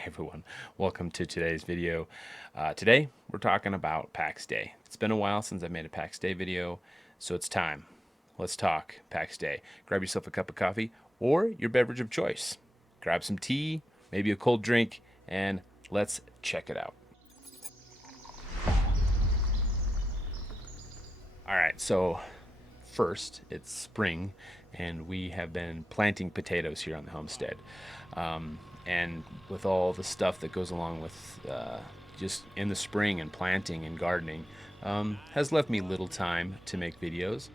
Hey everyone, welcome to today's video. Today we're talking about Pax-Dei. It's been a while since I made a Pax-Dei video, so it's time. Let's talk Pax-Dei. Grab yourself a cup of coffee or your beverage of choice. Grab some tea, maybe a cold drink, and let's check it out. All right, so first it's spring, and we have been planting potatoes here on the homestead. And with all the stuff that goes along with just in the spring and planting and gardening, has left me little time to make videos.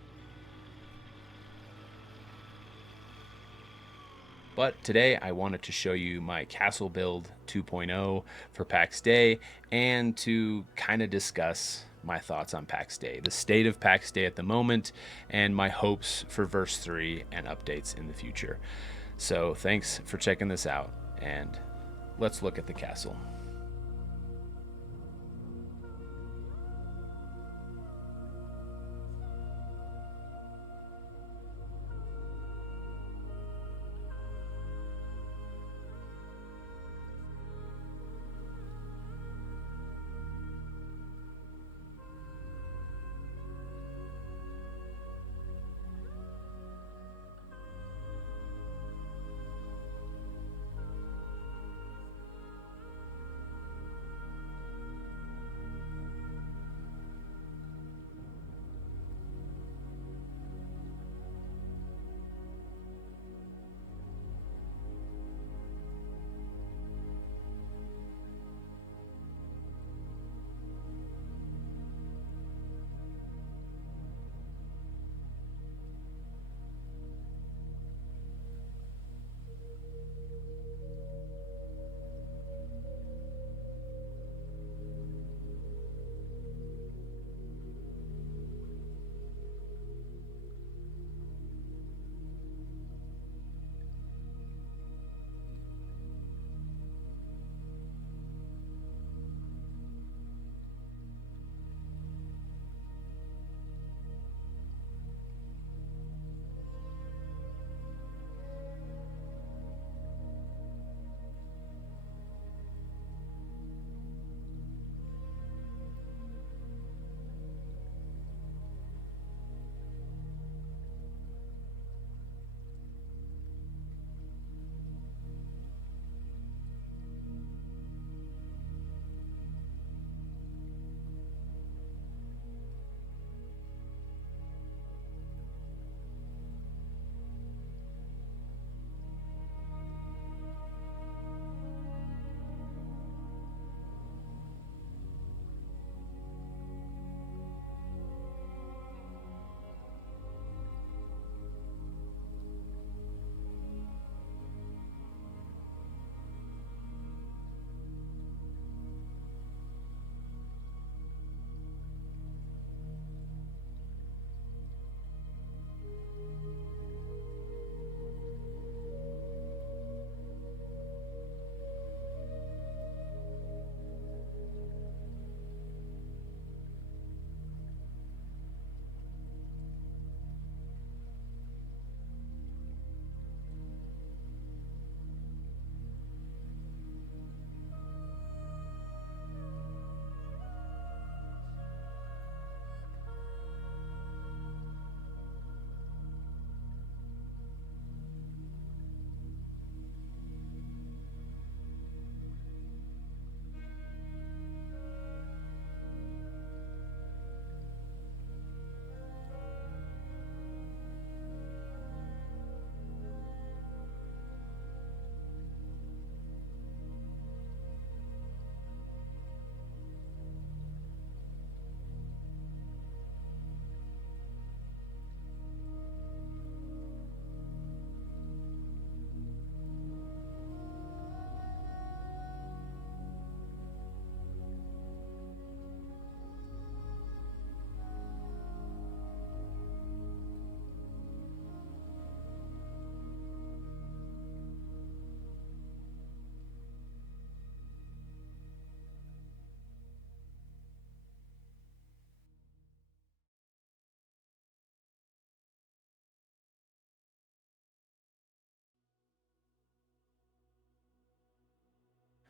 But today I wanted to show you my castle build 2.0 for Pax-Dei and to kind of discuss my thoughts on Pax-Dei, the state of Pax-Dei at the moment, and my hopes for verse 3 and updates in the future. So thanks for checking this out, and let's look at the castle.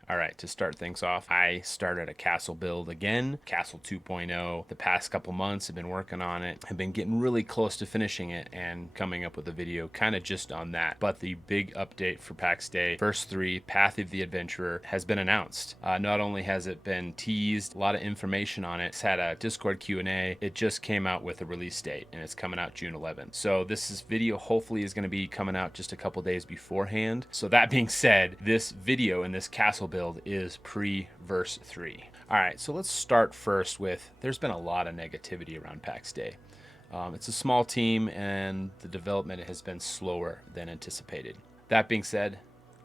All right, to start things off, I started a castle build again, Castle 2.0. The past couple months, I've been working on it. I've been getting really close to finishing it and coming up with a video kind of just on that. But the big update for Pax-Dei, Verse 3, Path of the Adventurer, has been announced. Not only has it been teased, a lot of information on it. It's had a Discord Q&A. It just came out with a release date, and it's coming out June 11th. So this video hopefully is going to be coming out just a couple days beforehand. So that being said, this video and this castle build is pre-Verse 3. All right, so let's start first with, there's been a lot of negativity around Pax-Dei. It's a small team, and the development has been slower than anticipated. That being said,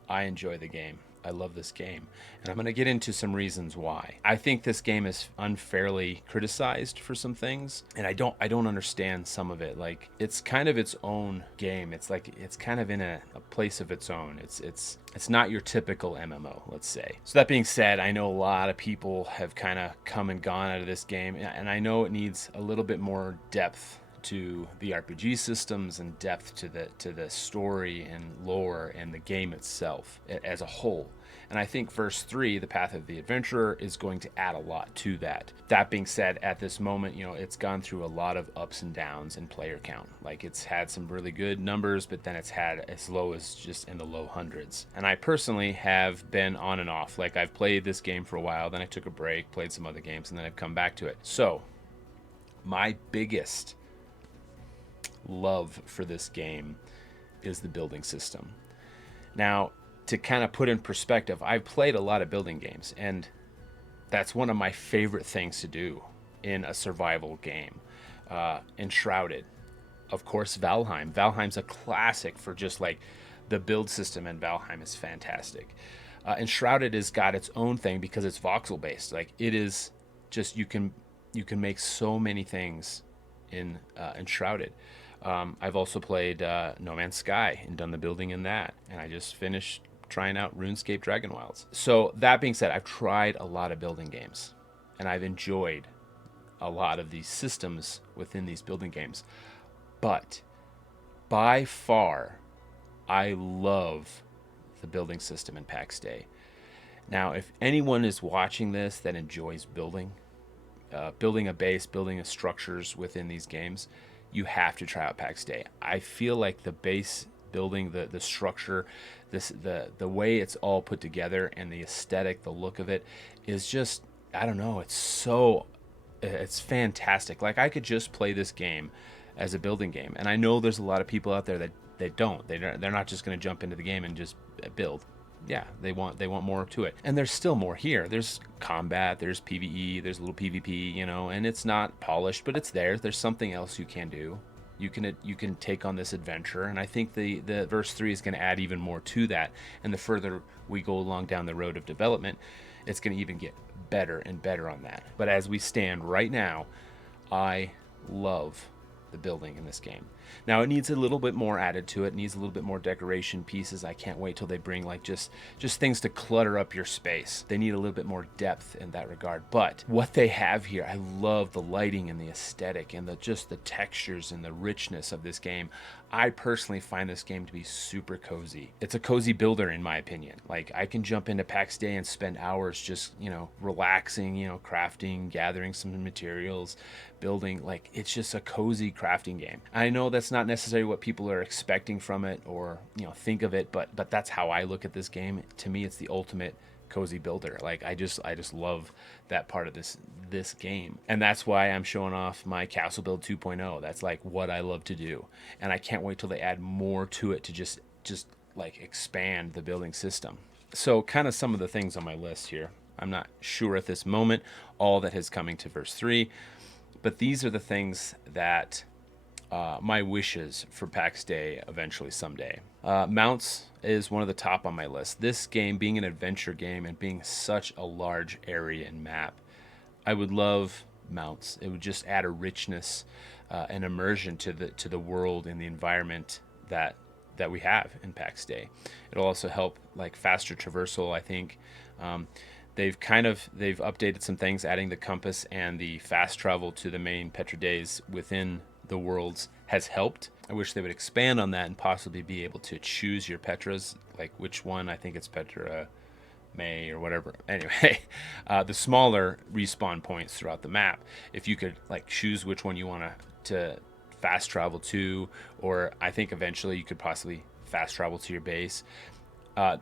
I enjoy the game. I love this game, and I'm going to get into some reasons why. I think this game is unfairly criticized for some things, and I don't understand some of it. Like, it's kind of its own game. It's like it's kind of in a place of its own. It's not your typical MMO, let's say. So that being said, I know a lot of people have kind of come and gone out of this game, and I know it needs a little bit more depth to the RPG systems and depth to the story and lore and the game itself as a whole. And I think Verse 3, the Path of the Adventurer, is going to add a lot to that. That being said, at this moment, it's gone through a lot of ups and downs in player count. Like, it's had some really good numbers, but then it's had as low as just in the low hundreds. And I personally have been on and off. Like, I've played this game for a while, then I took a break, played some other games, and then I've come back to it. So my biggest love for this game is the building system. Now, to kind of put in perspective, I've played a lot of building games, and that's one of my favorite things to do in a survival game. Enshrouded, of course, Valheim. Valheim's a classic for just like the build system, and Valheim is fantastic. Enshrouded has got its own thing because it's voxel based. Like, it is just, you can make so many things in Enshrouded. I've also played No Man's Sky and done the building in that, and I just finished trying out RuneScape Dragon Wilds. So that being said, I've tried a lot of building games, and I've enjoyed a lot of these systems within these building games. But by far, I love the building system in Pax-Dei. Now, if anyone is watching this that enjoys building a base, building the structures within these games, you have to try out Pax-Dei. I feel like the base building, the structure, the way it's all put together, and the aesthetic, the look of it is just, I don't know, it's fantastic. Like, I could just play this game as a building game, and I know there's a lot of people out there that they're not just going to jump into the game and just build. Yeah, they want more to it, and there's still more here. There's combat, there's PvE, there's a little PvP, and it's not polished, but it's there. There's something else you can do. You can take on this adventure, and I think the Verse 3 is going to add even more to that. And the further we go along down the road of development, it's going to even get better and better on that. But as we stand right now, I love the building in this game. Now, it needs a little bit more added to it. It needs a little bit more decoration pieces. I can't wait till they bring like just things to clutter up your space. They need a little bit more depth in that regard. But what they have here, I love the lighting and the aesthetic and the textures and the richness of this game. I personally find this game to be super cozy. It's a cozy builder, in my opinion. Like, I can jump into Pax-Dei and spend hours just, relaxing, crafting, gathering some materials, building. Like, it's just a cozy crafting game. I know that's not necessarily what people are expecting from it or think of it, but that's how I look at this game. To me, it's the ultimate cozy builder. Like, I just love that part of this game, and that's why I'm showing off my Castle Build 2.0. That's like what I love to do, and I can't wait till they add more to it to just like expand the building system. So kind of some of the things on my list here. I'm not sure at this moment all that is coming to Verse 3, but these are the things that my wishes for Pax-Dei eventually someday. Mounts is one of the top on my list. This game being an adventure game and being such a large area and map, I would love mounts. It would just add a richness and immersion to the world and the environment that we have in Pax-Dei. It'll also help like faster traversal, I think. They've updated some things, adding the compass and the fast travel to the main Pax-Deis within the worlds has helped. I wish they would expand on that and possibly be able to choose your Petras, like which one. I think it's Petra May or whatever. Anyway, the smaller respawn points throughout the map. If you could like choose which one you want to fast travel to, or I think eventually you could possibly fast travel to your base.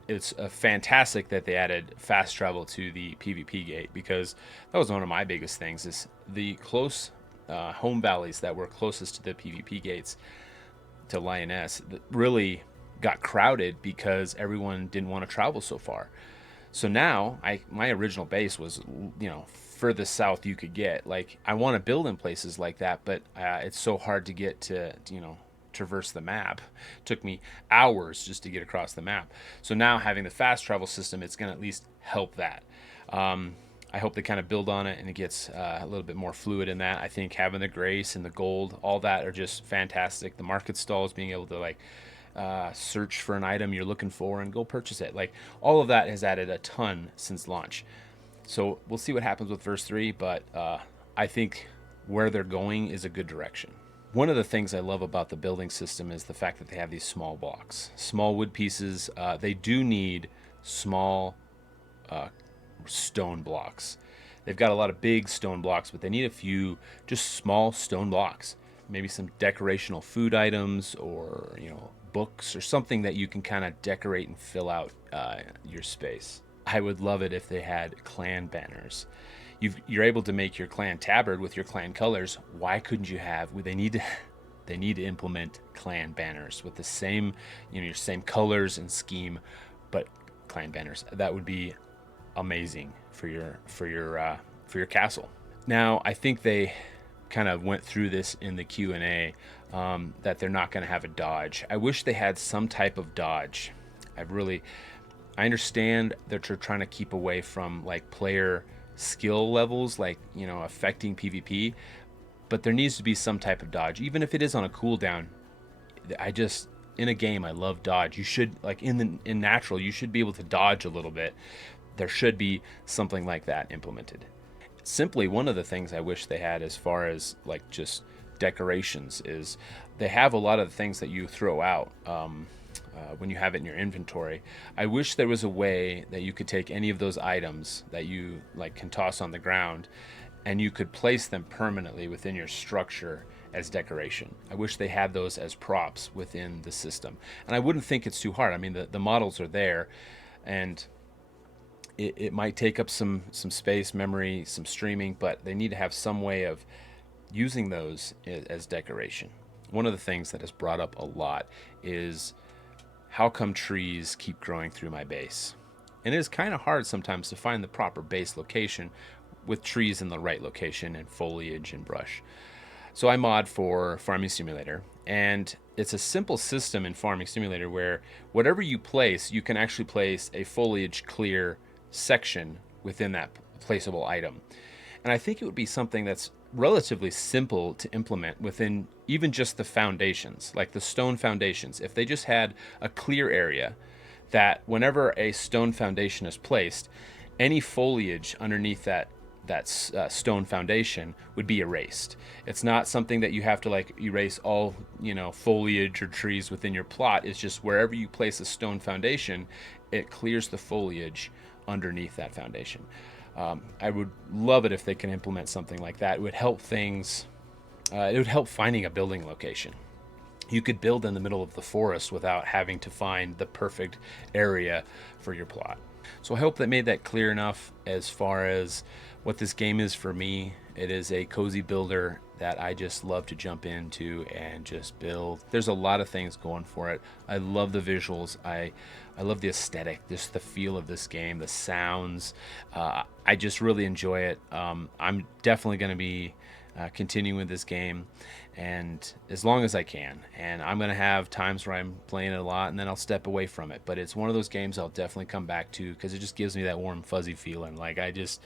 It's fantastic that they added fast travel to the PvP gate, because that was one of my biggest things, is the close home valleys that were closest to the PvP gates to Lioness really got crowded because everyone didn't want to travel so far. So now my original base was, furthest south you could get. Like, I want to build in places like that, but it's so hard to get to, traverse the map. It took me hours just to get across the map. So now having the fast travel system, it's going to at least help that. I hope they kind of build on it and it gets a little bit more fluid in that. I think having the grace and the gold, all that are just fantastic. The market stalls, being able to like search for an item you're looking for and go purchase it. Like, all of that has added a ton since launch. So we'll see what happens with verse 3, but I think where they're going is a good direction. One of the things I love about the building system is the fact that they have these small blocks, small wood pieces. They do need small stone blocks. They've got a lot of big stone blocks, but they need a few just small stone blocks. Maybe some decorational food items, or books, or something that you can kind of decorate and fill out your space. I would love it if they had clan banners. You're able to make your clan tabard with your clan colors. Why couldn't you have? They need to implement clan banners with the same, your same colors and scheme, but clan banners. That would be amazing for your castle. Now, I think they kind of went through this in the Q&A, that they're not going to have a dodge. I wish they had some type of dodge. I understand that they're trying to keep away from like player skill levels, like, affecting PvP, but there needs to be some type of dodge, even if it is on a cooldown. In a game, I love dodge. You should, like, in natural, you should be able to dodge a little bit. There should be something like that implemented. Simply, one of the things I wish they had as far as like just decorations is they have a lot of the things that you throw out when you have it in your inventory. I wish there was a way that you could take any of those items that you like can toss on the ground, and you could place them permanently within your structure as decoration. I wish they had those as props within the system, and I wouldn't think it's too hard. I mean, the models are there, and it might take up some space, memory, some streaming, but they need to have some way of using those as decoration. One of the things that is brought up a lot is, how come trees keep growing through my base? And it is kind of hard sometimes to find the proper base location with trees in the right location and foliage and brush. So I mod for Farming Simulator, and it's a simple system in Farming Simulator where whatever you place, you can actually place a foliage clear section within that placeable item. And I think it would be something that's relatively simple to implement within even just the foundations, like the stone foundations. If they just had a clear area that whenever a stone foundation is placed, any foliage underneath that stone foundation would be erased. It's not something that you have to like erase all foliage or trees within your plot. It's just wherever you place a stone foundation, it clears the foliage underneath that foundation. I would love it if they can implement something like that. It would help things. It would help finding a building location. You could build in the middle of the forest without having to find the perfect area for your plot. So I hope that made that clear enough as far as what this game is for me. It is a cozy builder that I just love to jump into and just build. There's a lot of things going for it. I love the visuals. I love the aesthetic, just the feel of this game, the sounds. I just really enjoy it. I'm definitely going to be continuing with this game, and as long as I can. And I'm going to have times where I'm playing it a lot, and then I'll step away from it. But it's one of those games I'll definitely come back to because it just gives me that warm, fuzzy feeling. Like I just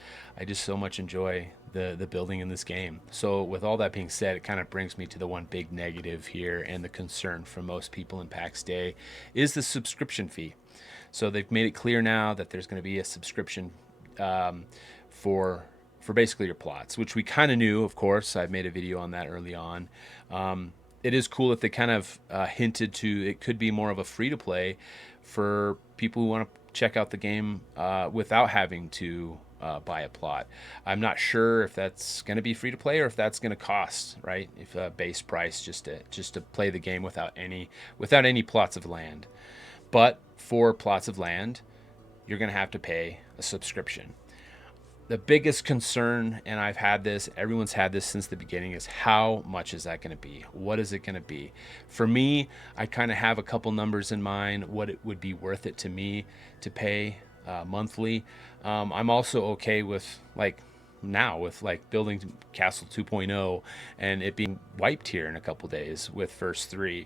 so much enjoy the building in this game. So with all that being said, it kind of brings me to the one big negative here, and the concern for most people in Pax-Dei is the subscription fee. So they've made it clear now that there's going to be a subscription for basically your plots, which we kind of knew, of course. I've made a video on that early on. It is cool that they kind of hinted to it could be more of a free-to-play for people who want check out the game without having to buy a plot. I'm not sure if that's going to be free to play or if that's going to cost, right? If a base price just to play the game without any plots of land. But for plots of land, you're going to have to pay a subscription. The biggest concern, and I've had this, everyone's had this since the beginning, is how much is that going to be? What is it going to be? For me, I kind of have a couple numbers in mind, what it would be worth it to me to pay monthly. I'm also okay with building Castle 2.0 and it being wiped here in a couple days with first 3.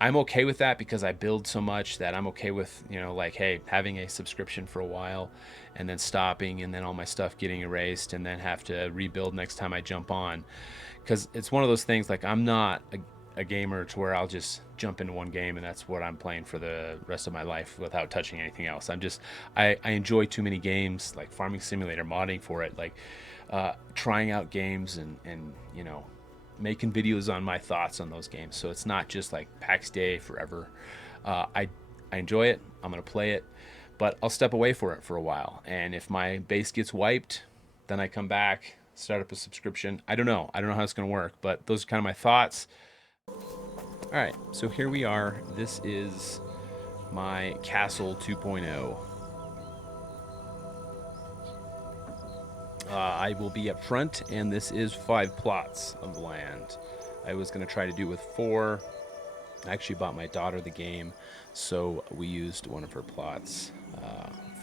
I'm okay with that because I build so much that I'm okay with, hey, having a subscription for a while and then stopping and then all my stuff getting erased and then have to rebuild next time I jump on. Because it's one of those things, like, I'm not a gamer to where I'll just jump into one game and that's what I'm playing for the rest of my life without touching anything else. I enjoy too many games, like Farming Simulator, modding for it, like trying out games and making videos on my thoughts on those games. So it's not just like Pax-Dei forever. I enjoy it. I'm going to play it, but I'll step away for it for a while. And if my base gets wiped, then I come back, start up a subscription. I don't know how it's going to work, but those are kind of my thoughts. All right, so here we are. This is my Castle 2.0. I will be up front, and this is 5 plots of land. I was going to try to do it with 4. I actually bought my daughter the game, so we used one of her plots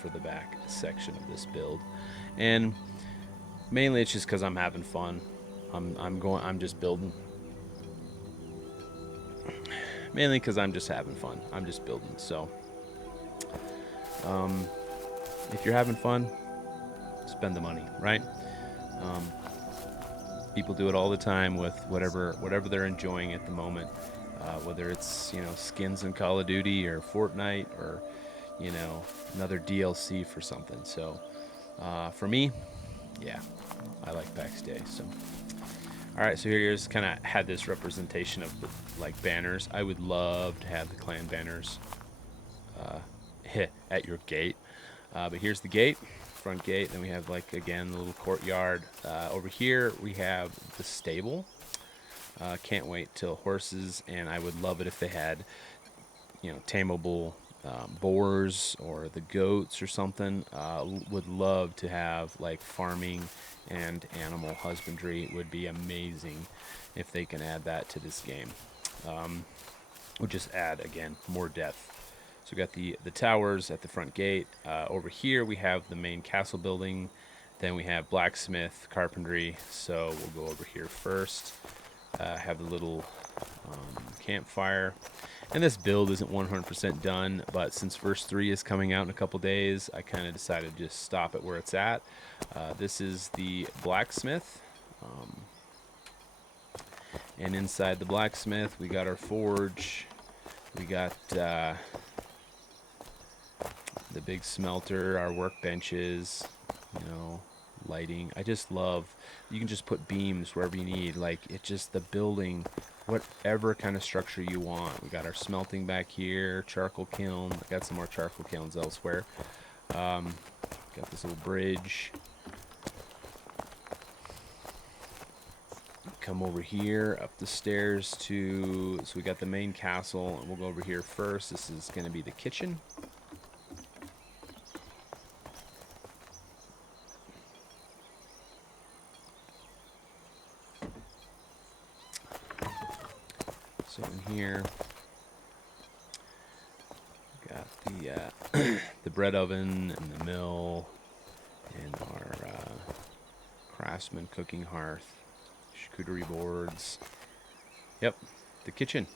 for the back section of this build. And mainly it's just because I'm having fun. I'm just building. Mainly because I'm just having fun. I'm just building. So, if you're having fun, spend the money, right? People do it all the time with whatever they're enjoying at the moment, whether it's skins in Call of Duty or Fortnite or another DLC for something. So for me, yeah, I like Pax-Dei. So all right, so here's kind of had this representation of like banners. I would love to have the clan banners at your gate, but here's the gate. Front gate. Then we have, like, again, a little courtyard. Over here we have the stable. Can't wait till horses, and I would love it if they had tameable boars or the goats or something. Would love to have, like, farming and animal husbandry. It would be amazing if they can add that to this game. Would just add, again, more depth. So we got the towers at the front gate. Over here we have the main castle building. Then we have blacksmith, carpentry. So we'll go over here first. Have a little campfire. And this build isn't 100% done, but since verse 3 is coming out in a couple days, I kind of decided to just stop it where it's at. This is the blacksmith. And inside the blacksmith, we got our forge. We got the big smelter, our workbenches, lighting. I just love, you can just put beams wherever you need. Like, it's just the building, whatever kind of structure you want. We got our smelting back here, charcoal kiln. I got some more charcoal kilns elsewhere. Got this little bridge. Come over here, up the stairs so we got the main castle, and we'll go over here first. This is going to be the kitchen. So in here, got the the bread oven and the mill and our craftsman cooking hearth, charcuterie boards. Yep, the kitchen.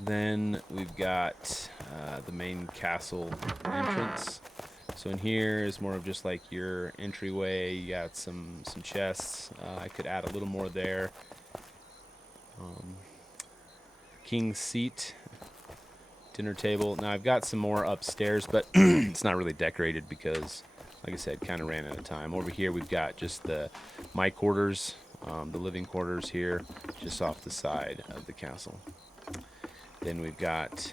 Then we've got the main castle entrance. So in here is more of just like your entryway. You got some chests. I could add a little more there. King's seat, dinner table. Now I've got some more upstairs, but it's not really decorated because, like I said, kind of ran out of time. Over here we've got just my quarters, the living quarters here, just off the side of the castle. Then we've got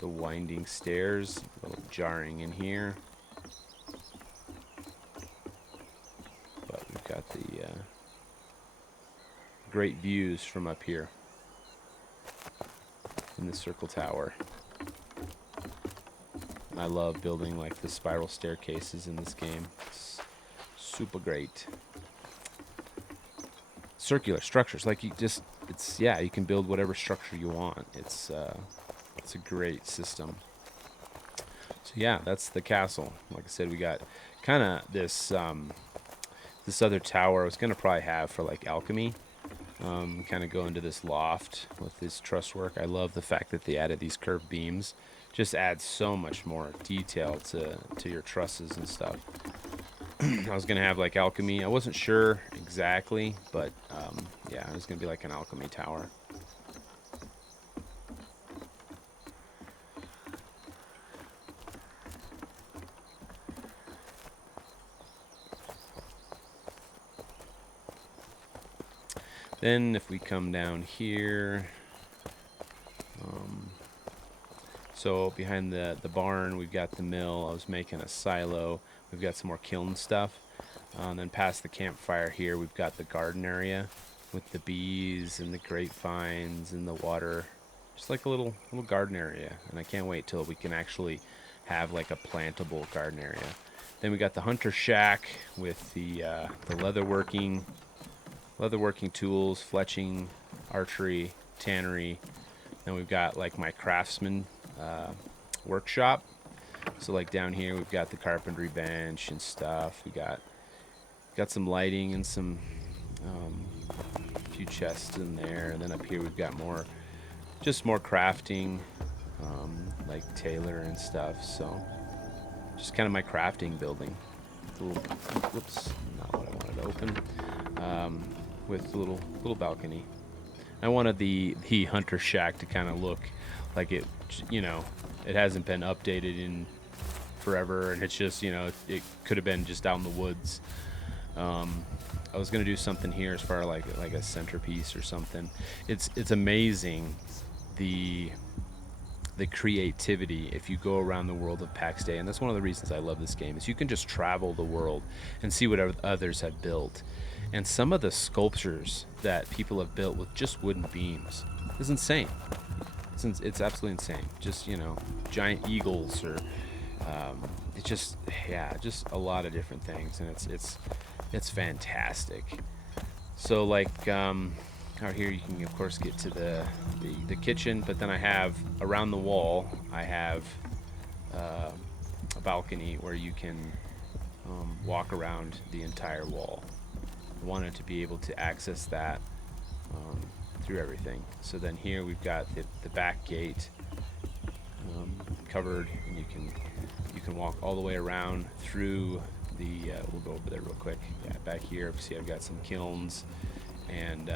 the winding stairs, a little jarring in here. But we've got the great views from up here in the circle tower. I love building like the spiral staircases in this game. It's super great. Circular structures, like you can build whatever structure you want. It's a great system. So yeah, that's the castle. Like I said, we got kind of this this other tower I was gonna probably have for like alchemy. Kind of go into this loft with this truss work. I love the fact that they added these curved beams. Just adds so much more detail to your trusses and stuff. I was gonna have like alchemy. I wasn't sure exactly, but yeah, it was gonna be like an alchemy tower. Then if we come down here, so behind the barn, we've got the mill. I was making a silo. We've got some more kiln stuff. And then past the campfire here, we've got the garden area with the bees and the grapevines and the water. Just like a little garden area. And I can't wait till we can actually have like a plantable garden area. Then we got the hunter shack with the leatherworking tools, fletching, archery, tannery. Then we've got like my craftsman workshop. So like down here we've got the carpentry bench and stuff. We got some lighting and some few chests in there. And then up here we've got more crafting, like Taylor and stuff. So just kind of my crafting building. Whoops, not what I wanted to open. With a little balcony. I wanted the hunter shack to kind of look like it hasn't been updated in forever, and it's just, it could have been just out in the woods. I was gonna do something here as far like a centerpiece or something. It's amazing the creativity if you go around the world of Pax-Dei, and that's one of the reasons I love this game, is you can just travel the world and see what others have built. And some of the sculptures that people have built with just wooden beams is insane. It's absolutely insane. Just, giant eagles, or it's just a lot of different things, and it's fantastic. So like out here you can of course get to the kitchen, but then I have around the wall I have a balcony where you can walk around the entire wall. I wanted to be able to access that through everything. So then here we've got the back gate covered, and you can walk all the way around through the we'll go over there real quick. Yeah, back here, see I've got some kilns and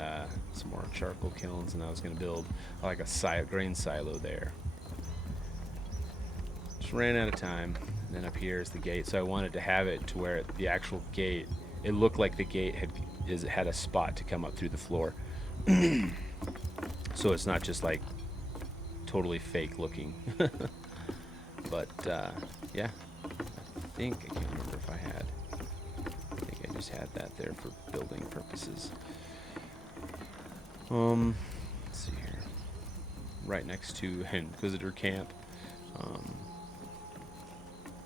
some more charcoal kilns, and I was going to build like a grain silo there. Just ran out of time. And then up here is the gate, so I wanted to have it to where the actual gate, it looked like the gate had a spot to come up through the floor. So it's not just like totally fake looking. But yeah, I can't remember if I think I just had that there for building purposes. Let's see here, right next to Inquisitor Camp.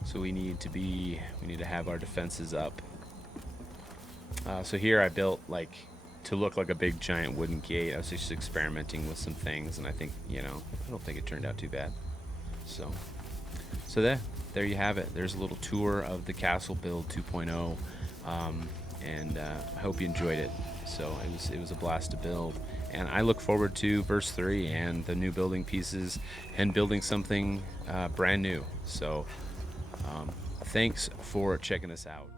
So we need to have our defenses up. So here I built to look like a big giant wooden gate. I was just experimenting with some things, and I think, I don't think it turned out too bad. So there you have it. There's a little tour of the castle build 2.0, and I hope you enjoyed it. So it was a blast to build, and I look forward to verse 3 and the new building pieces and building something brand new. So thanks for checking this out.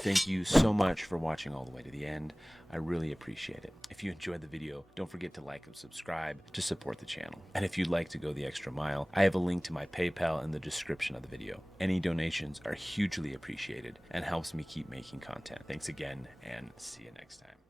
Thank you so much for watching all the way to the end. I really appreciate it. If you enjoyed the video, don't forget to like and subscribe to support the channel. And if you'd like to go the extra mile, I have a link to my PayPal in the description of the video. Any donations are hugely appreciated and helps me keep making content. Thanks again, and see you next time.